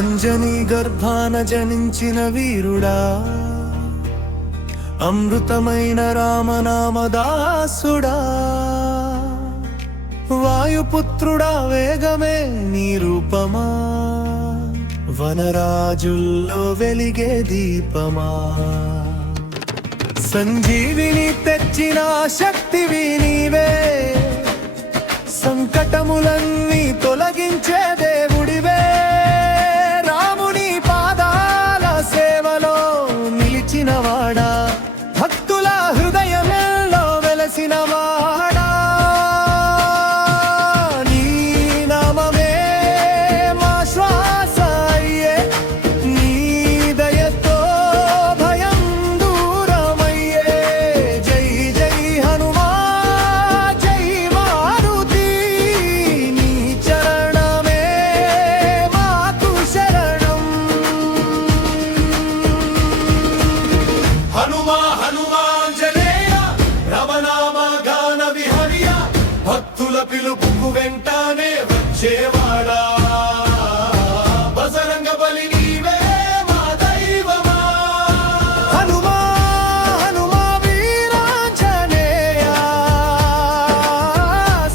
అంజనీ గర్భాన జనించిన వీరుడా, అమృతమైన రామనామదాసుడా, వాయుపుత్రుడా వేగమే నీ రూపమా, వనరాజుల్లో వెలిగే దీపమా, సంజీవిని తెచ్చిన శక్తివి నీవే, సంకటములన్నీ తొలగించే దేవుడివే, రాముని పాదాల సేవలో నిలిచినవాడా, భక్తుల హృదయంలో వెలసినవాడా, నీ నామమే మా శ్వాస అయ్యే, నీ దయతో భయం దూరమయ్యే, జై జై హనుమా జై మారుతి, నీ చరణమే మాకు శరణం. హనుమా హనుమాంజనేయ రమనామ గాన విహర్య, భక్తుల పిలుపుకు వెంటనే వచ్చేవాడా, బజరంగ బలి నీవే మా దైవమా. హనుమా హనుమా వీరాంజనేయ,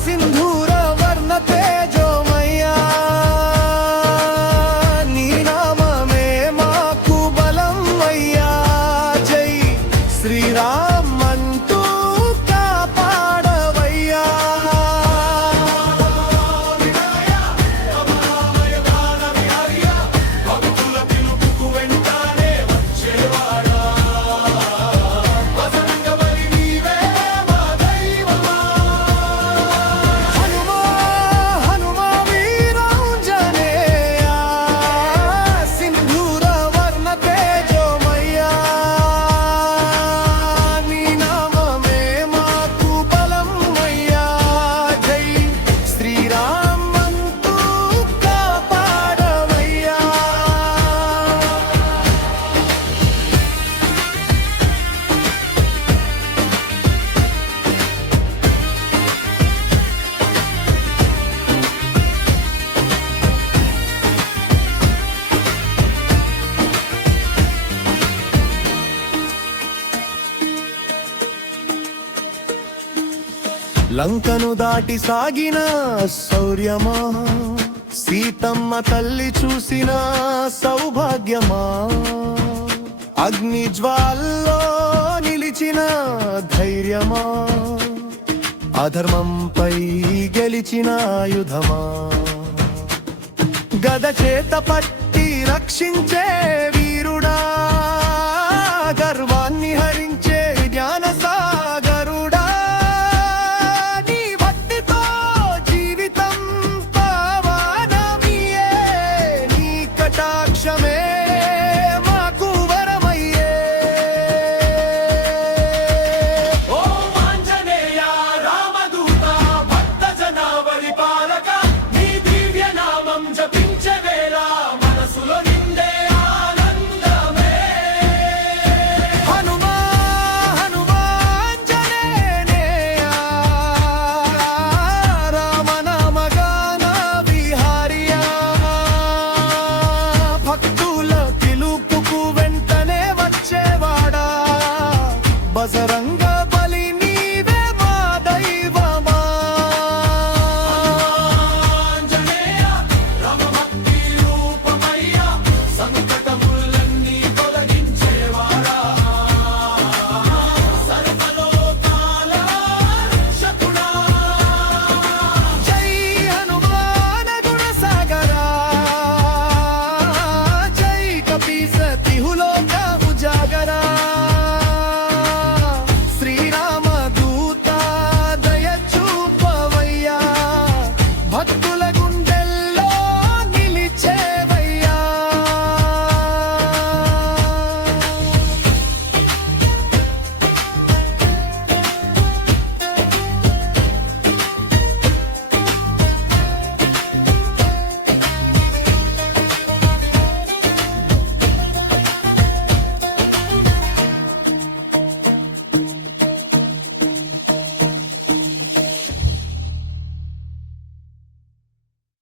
సింధూర వర్ణ తేజోమయ్యా, నీ నామమే మాకు బలం అయ్యా, జై శ్రీరామ్ అంటూ కాపాడవయ్యా. భక్తుల పిలుపుకు వెంటనే వచ్చేవాడా, బజరంగ బలి నీవే మా దైవమా. హనుమా హనుమా వీరాంజనేయ, సింధూర వర్ణ తేజోమయ్యా, నీ నామమే మాకు బలం అయ్యా, జై శ్రీరామ్ అంటూ కాపాడవయ్యా. లంకను దాటి సాగిన శౌర్యమా, సీతమ్మ తల్లి చూసిన సౌభాగ్యమా, అగ్ని జ్వాల్లో నిలిచిన ధైర్యమా, అధర్మంపై గెలిచిన ఆయుధమా, గద చేత పట్టి రక్షించే వీరుడా, గర్వ